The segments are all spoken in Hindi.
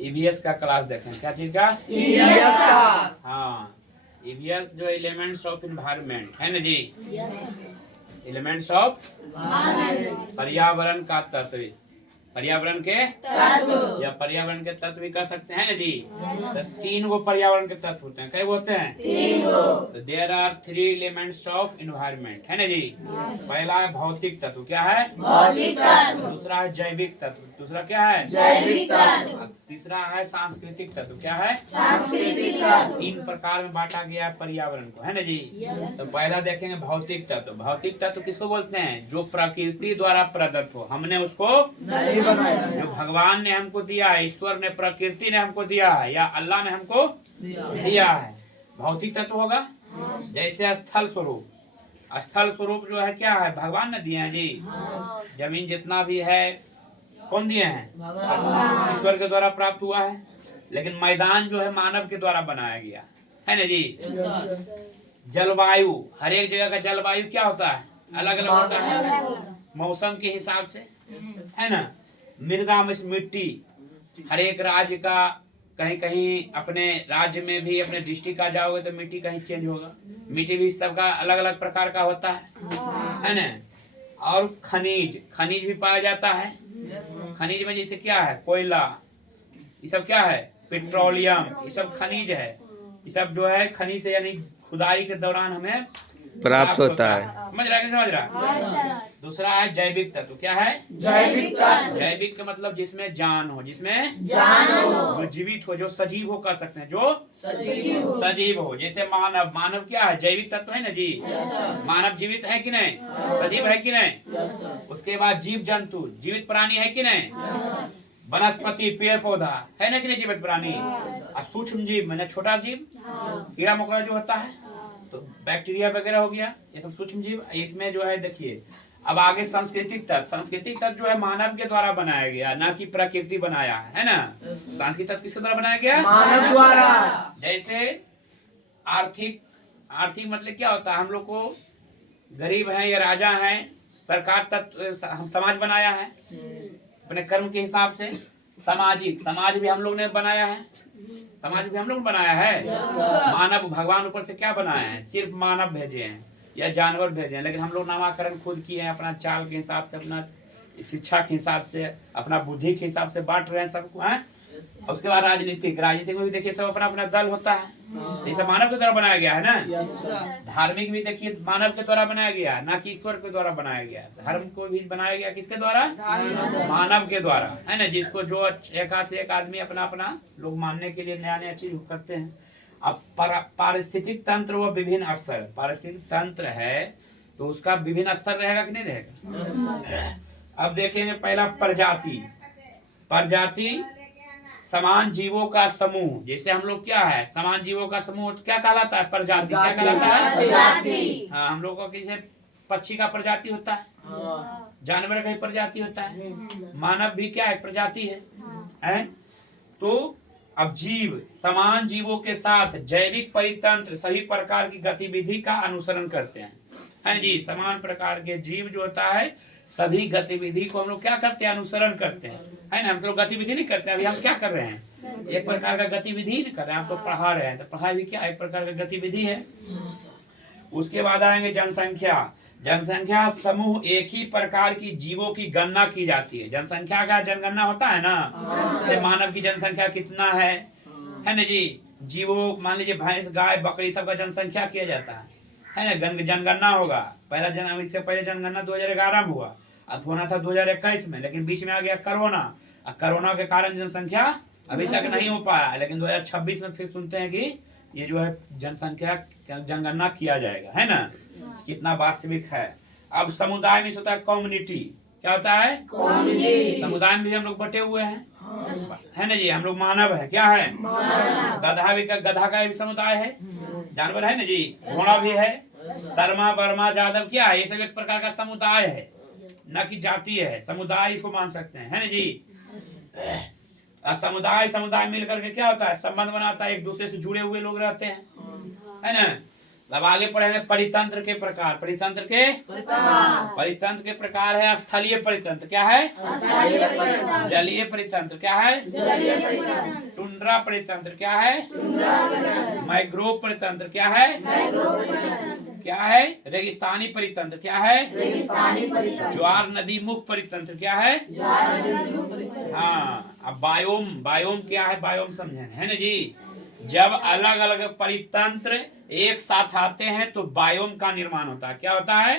ईवीएस का क्लास देखें। क्या चीज का? ईवीएस का। हाँ, ईवीएस जो एलिमेंट्स ऑफ इन्वायरमेंट है ना जी, एलिमेंट्स ऑफ पर्यावरण का तत्व, पर्यावरण के तत्व या पर्यावरण के तत्व भी कह सकते हैं ना जी। तो 3 गो पर्यावरण के तत्व होते हैं। कई होते हैं? 3 गो। तो there are 3 elements of environment है ना जी। पहला है भौतिक तत्व। क्या है? भौतिक तत्व। दूसरा है जैविक तत्व। दूसरा क्या है? जैविक तत्व। तीसरा है सांस्कृतिक तत्व। क्या है? सांस्कृतिक तत्व। 3 प्रकार में बांटा गया है पर्यावरण को, है ना जी। तो पहला देखेंगे भौतिक तत्व। भौतिक तत्व किसको बोलते हैं? जो प्रकृति द्वारा प्रदत्त हो, हमने उसको नहीं बनाया, जो भगवान ने हमको दिया है, ईश्वर ने, प्रकृति ने हमको दिया है या अल्लाह ने हमको दिया है, भौतिक तत्व होगा। जैसे स्थल स्वरूप, स्थल स्वरूप जो है क्या है? भगवान ने दिए हैं जी। जमीन जितना भी है कौन दिए हैं? ईश्वर के द्वारा प्राप्त हुआ है। लेकिन मैदान जो है मानव के द्वारा बनाया गया है ना जी। जलवायु, हर एक जगह का जलवायु क्या होता है? अलग अलग होता है, मौसम के हिसाब से, है ना। मृदा में मिट्टी, हर एक राज्य का, कहीं कहीं अपने राज्य में भी अपने डिस्ट्रिक्ट का जाओगे तो मिट्टी कहीं चेंज होगा, मिट्टी भी सबका अलग अलग प्रकार का होता है ना। और खनिज, खनिज भी पाया जाता है। खनिज में जैसे क्या है? कोयला, ये सब क्या है? पेट्रोलियम, ये सब खनिज है। ये सब जो है खनिज से यानी खुदाई के दौरान हमें प्राप्त होता है। समझ रहा है कि समझ रहा? दूसरा है जैविक तत्व। क्या है? जैविक तत्व। जैविक का मतलब जिसमें जान हो, जिसमें जान हो, जो जीवित हो, जो सजीव हो कर सकते हैं, जो सजीव हो। सजीव हो। जैसे मानव, मानव क्या है? जैविक तत्व है ना जी। मानव जीवित है कि नहीं? सजीव है कि नहीं? उसके बाद जीव जंतु, जीवित प्राणी है कि नहीं? वनस्पति, पेड़ पौधा है ना कि नहीं जीवित प्राणी। और सूक्ष्म जीव मैंने छोटा जीव, कीड़ा मकोड़ा जो होता है, तो बैक्टीरिया वगैरह हो गया, ये सब सूक्ष्म जीव। इसमें जो है देखिए, अब आगे सांस्कृतिक तत्व। सांस्कृतिक तत्व जो है मानव के द्वारा बनाया गया, ना कि प्रकृति बनाया है ना। सांस्कृतिक तत्व किसके द्वारा बनाया गया? मानव द्वारा। जैसे आर्थिक, आर्थिक मतलब क्या होता है? हम लोग को गरीब हैं या राजा हैं, सरकार तत्व, हम समाज बनाया है अपने कर्म के हिसाब से। सामाजिक, समाज भी हम लोग ने बनाया है, समाज भी हम लोग बनाया है। मानव, भगवान ऊपर से क्या बनाया है? सिर्फ मानव भेजे हैं या जानवर भेजे हैं, लेकिन हम लोग नामकरण खुद किए हैं अपना चाल के हिसाब से, अपना शिक्षा के हिसाब से, अपना बुद्धि के हिसाब से बांट रहे हैं सबको है। और उसके बाद राजनीतिक, राजनीतिक में भी देखिए सब अपना अपना दल होता है, ये सब मानव के द्वारा बनाया गया है ना। धार्मिक भी देखिए मानव के द्वारा बनाया गया, ना कि ईश्वर के द्वारा बनाया गया। धर्म को भी बनाया गया किसके द्वारा? मानव के द्वारा, है ना। जिसको जो एक से एक आदमी अपना अपना लोग मानने के लिए नया नया चीज करते हैं। अब पारिस्थितिक तंत्र व विभिन्न स्तर, पारिस्थितिक तंत्र है तो उसका विभिन्न स्तर रहेगा कि नहीं रहेगा? अब देखेंगे पहला प्रजाति। प्रजाति समान जीवों का समूह। जैसे हम लोग क्या है? समान जीवों का समूह क्या कहलाता है? प्रजाति। क्या कहलाता है? प्रजाति। हाँ, हम लोगों का जैसे पक्षी का प्रजाति होता है, जानवर का ही प्रजाति होता है, मानव भी क्या है? प्रजाति है? तो अब जीव, समान जीवों के साथ जैविक परितंत्र सभी प्रकार की गतिविधि का अनुसरण करते हैं, है जी। समान प्रकार के जीव जो होता है सभी गतिविधि को हम लोग क्या करते हैं? अनुसरण करते हैं, है ना। हम तो गतिविधि नहीं करते, अभी हम क्या कर रहे हैं? एक प्रकार का गतिविधि नहीं कर रहे हैं, हम तो पढ़ा रहे हैं, तो पढ़ाई भी क्या एक प्रकार का गतिविधि है। उसके बाद आएंगे जनसंख्या। जनसंख्या समूह, एक ही प्रकार की जीवों की गणना की जाती है। जनसंख्या का जनगणना होता है ना, जैसे मानव की जनसंख्या कितना है ना जी। जीवों मान लीजिए भैंस, गाय, बकरी सबका जनसंख्या किया जाता है ना। जनगणना होगा। पहला इससे पहले जनगणना 2011 में हुआ, अब होना था 2021 में, लेकिन बीच में आ गया कोरोना। और कोरोना के कारण जनसंख्या अभी तक नहीं हो पाया, लेकिन 2026 में फिर सुनते हैं कि ये जो है जनसंख्या जनगणना किया जाएगा, है ना। कितना वास्तविक है। अब समुदाय में होता है कम्युनिटी। क्या होता है? कम्युनिटी। समुदाय में भी हम लोग बटे हुए हैं, है ना जी। हम लोग मानव है, क्या है? गधा भी, गधा का भी समुदाय है, जानवर है ना जी। घोड़ा भी है, शर्मा, वर्मा, जादव क्या है? ये सब एक प्रकार का समुदाय है, न कि जाति है। समुदाय इसको मान सकते हैं, है ना जी। समुदाय, समुदाय मिलकर के क्या होता है? संबंध बनाता है, एक दूसरे से जुड़े हुए लोग रहते हैं, है ना। अब आगे पढ़ेंगे परितंत्र के प्रकार। परितंत्र के प्रकार है स्थलीय परितंत्र, क्या है? जलीय परितंत्र, क्या है? टुंड्रा परितंत्र, क्या है? मैंग्रोव परितंत्र, क्या है? क्या है? रेगिस्तानी परितंत्र, क्या है? ज्वार नदी मुख परितंत्र, क्या है? हाँ, अब बायोम क्या है? बायोम समझे है ना जी। जब अलग अलग परितंत्र एक साथ आते हैं तो बायोम का निर्माण होता है। क्या होता है?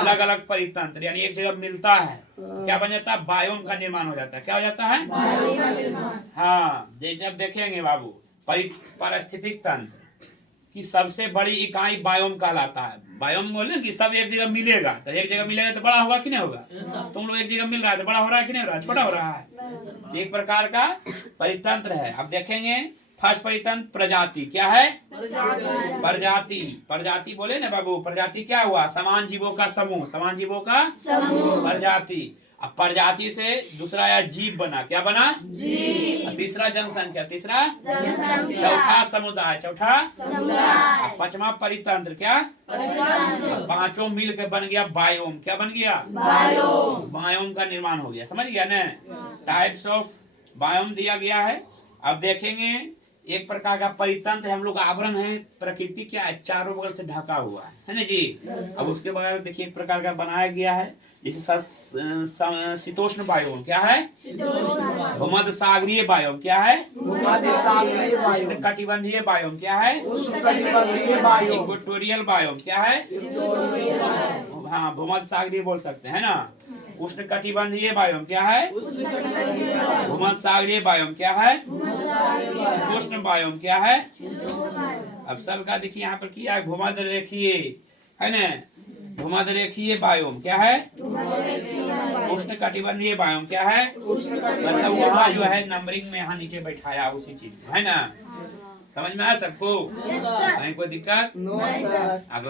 अलग अलग परितंत्र यानी एक जगह मिलता है, क्या बन जाता है? बायोम का निर्माण हो जाता है। क्या हो जाता है? हाँ, जैसे अब देखेंगे बाबू, पारिस्थितिक तंत्र की सबसे बड़ी इकाई बायोम कहलाता है। बायोम बोले कि सब एक जगह मिलेगा, तो एक जगह मिलेगा तो बड़ा होगा कि नहीं होगा? तुम लोग एक जगह मिल रहा है तो बड़ा हो रहा है कि नहीं हो रहा है? छोटा हो रहा है। एक प्रकार का परितंत्र है। अब देखेंगे फर्स्ट परितंत्र प्रजाति, क्या है? प्रजाति बोले ना बाबू, प्रजाति क्या हुआ? समान जीवों का समूह, समान जीवों का प्रजाति। अब प्रजाति से दूसरा या जीव बना, क्या बना? जीव। तीसरा जनसंख्या, तीसरा चौथा समुदाय, चौथा अब पांचवा परितंत्र, क्या? पांचों मिल के बन गया बायोम। क्या बन गया? बायोम का निर्माण हो गया। समझ गया ना? टाइप्स ऑफ बायोम दिया गया है। अब देखेंगे एक प्रकार का परितंत्र हम लोग आवरण है, प्रकृति क्या है? चारों बगल से ढका हुआ है ना जी। अब उसके बगैर देखिए एक प्रकार का बनाया गया है, जैसे शीतोष्ण बायोम, क्या है? भूमध्य सागरीय बायोम, क्या है? उष्ण कटिबंधीय बायोम, क्या है? इक्वेटोरियल बायोम, क्या है? हाँ, भूमध्य सागरीय बोल सकते हैं ना। उष्ण कटिबंधीय बायोम, क्या है? भूमध्य सागरीय बायोम, क्या है? उष्ण बायोम, क्या है? अब सबका देखिए यहाँ पर किया है भूमध्य रेखीय, है ना? भूमध्य रेखीय बायोम, क्या है? उष्ण कटिबंधीय बायोम, क्या है? मतलब वहाँ जो है नंबरिंग में यहाँ नीचे बैठाया उसी चीज है ना। समझ में आया सबको? कोई दिक्कत? अगला